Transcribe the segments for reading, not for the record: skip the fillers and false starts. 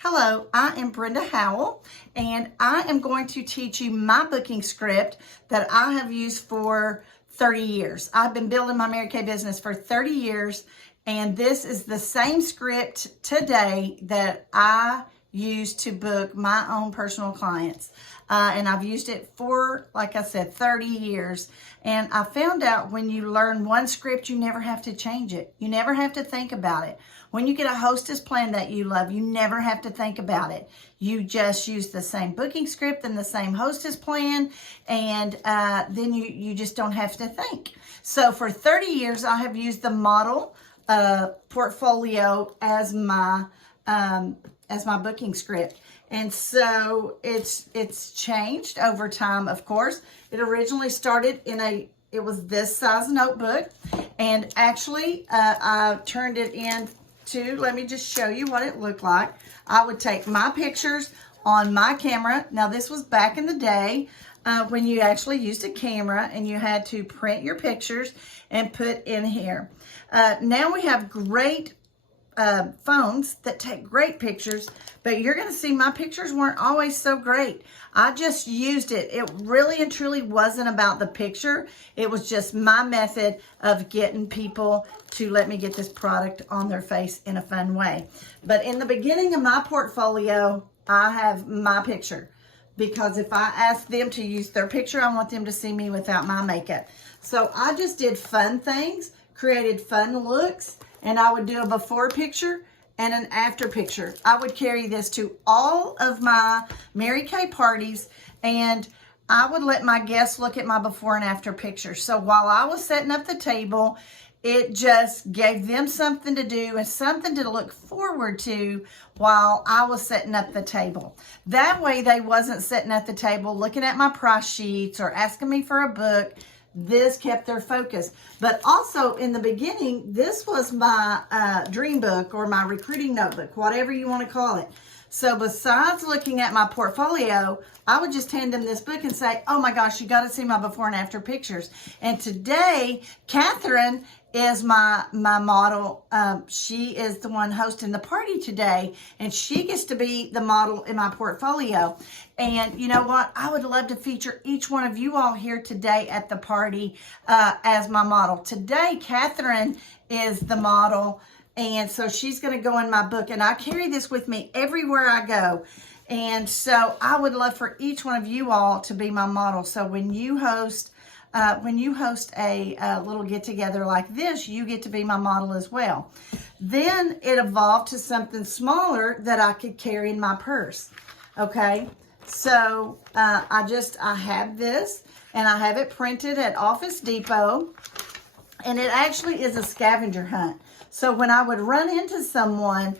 Hello, I am Brenda Howell, and I am going to teach you my booking script that I have used for 30 years. I've been building my Mary Kay business for 30 years, and this is the same script today that I use to book my own personal clients. And I've used it for, like I said, 30 years. And I found out when you learn one script, you never have to change it. You never have to think about it. When you get a hostess plan that you love, you never have to think about it. You just use the same booking script and the same hostess plan, and then you just don't have to think. So for 30 years, I have used the model portfolio as my booking script. And so it's changed over time, of course. It originally started it was this size notebook, and actually I turned it into, let me just show you what it looked like. I would take my pictures on my camera. Now this was back in the day when you actually used a camera and you had to print your pictures and put in here. Now we have great phones that take great pictures, but you're going to see my pictures weren't always so great. I just used it. It really and truly wasn't about the picture. It was just my method of getting people to let me get this product on their face in a fun way. But in the beginning of my portfolio, I have my picture, because if I ask them to use their picture, I want them to see me without my makeup. So I just did fun things, created fun looks, and I would do a before picture and an after picture. I would carry this to all of my Mary Kay parties, and I would let my guests look at my before and after pictures. So while I was setting up the table, it just gave them something to do and something to look forward to while I was setting up the table. That way they wasn't sitting at the table looking at my price sheets or asking me for a book. This kept their focus. But also in the beginning, this was my dream book or my recruiting notebook, whatever you want to call it. So besides looking at my portfolio, I would just hand them this book and say, oh my gosh, you got to see my before and after pictures. And today, Catherine is my model. She is the one hosting the party today, and she gets to be the model in my portfolio. And you know what? I would love to feature each one of you all here today at the party as my model. Today, Catherine is the model, and so she's going to go in my book, and I carry this with me everywhere I go. And so I would love for each one of you all to be my model. So when you host a little get-together like this, you get to be my model as well. Then it evolved to something smaller that I could carry in my purse. Okay, so I have this, and I have it printed at Office Depot, and it actually is a scavenger hunt. So when I would run into someone,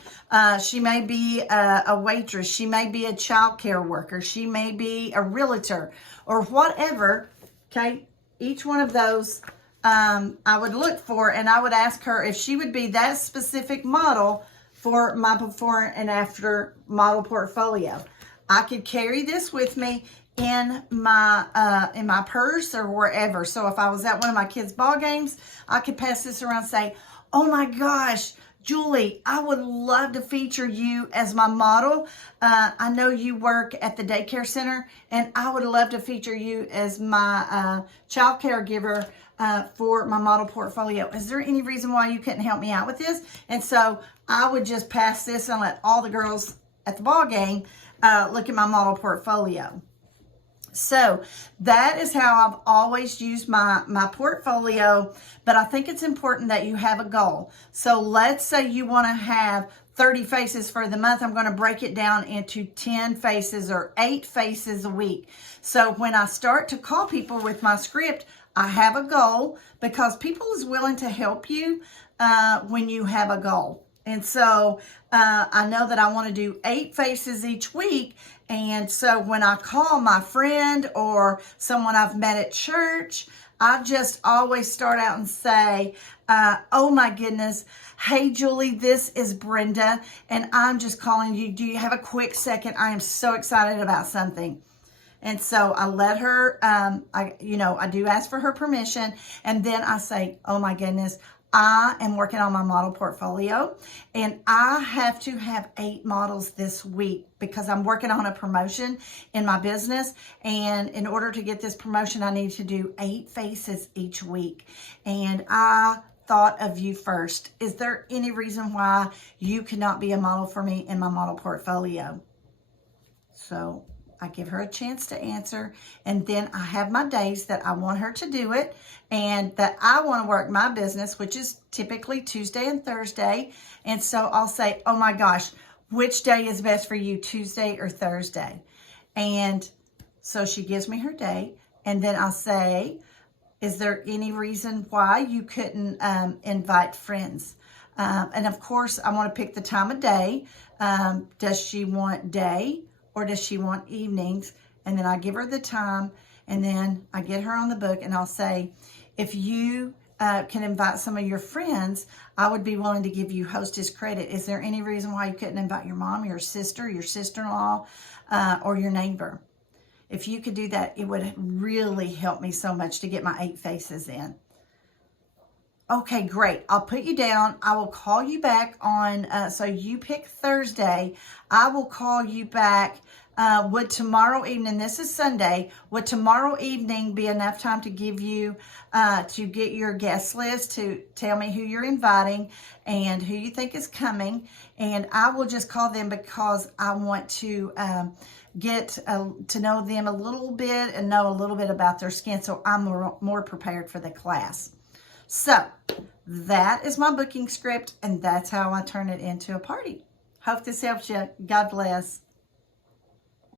she may be a waitress, she may be a child care worker, she may be a realtor, or whatever, okay? Each one of those I would look for, and I would ask her if she would be that specific model for my before and after model portfolio. I could carry this with me in my purse or wherever. So if I was at one of my kids' ball games, I could pass this around and say, oh my gosh, Julie, I would love to feature you as my model. I know you work at the daycare center, and I would love to feature you as my child caregiver for my model portfolio. Is there any reason why you couldn't help me out with this? And so I would just pass this and let all the girls at the ball game look at my model portfolio. So that is how I've always used my portfolio, but I think it's important that you have a goal. So let's say you want to have 30 faces for the month. I'm going to break it down into 10 faces or 8 faces a week. So when I start to call people with my script, I have a goal, because people is willing to help you when you have a goal. And so I know that I want to do 8 faces each week. And so when I call my friend or someone I've met at church, I just always start out and say, oh my goodness, hey Julie, this is Brenda, and I'm just calling you. Do you have a quick second? I am so excited about something. And so I let her, I do ask for her permission, and then I say, oh my goodness, I am working on my model portfolio, and I have to have 8 models this week because I'm working on a promotion in my business. And in order to get this promotion, I need to do 8 faces each week. And I thought of you first. Is there any reason why you cannot be a model for me in my model portfolio? So I give her a chance to answer, and then I have my days that I want her to do it and that I want to work my business, which is typically Tuesday and Thursday. And so I'll say, oh my gosh, which day is best for you, Tuesday or Thursday? And so she gives me her day, and then I'll say, is there any reason why you couldn't invite friends? And of course, I want to pick the time of day. Does she want day or does she want evenings? And then I give her the time, and then I get her on the book, and I'll say, if you can invite some of your friends, I would be willing to give you hostess credit. Is there any reason why you couldn't invite your mom, your sister, your sister-in-law, or your neighbor? If you could do that, it would really help me so much to get my 8 faces in. Okay, great. I'll put you down. I will call you back on, so you pick Thursday. I will call you back. Would tomorrow evening, this is Sunday, would tomorrow evening be enough time to give you, to get your guest list, to tell me who you're inviting and who you think is coming? And I will just call them because I want to get to know them a little bit and know a little bit about their skin, so I'm more prepared for the class. So that is my booking script, and that's how I turn it into a party. Hope this helps you. God bless.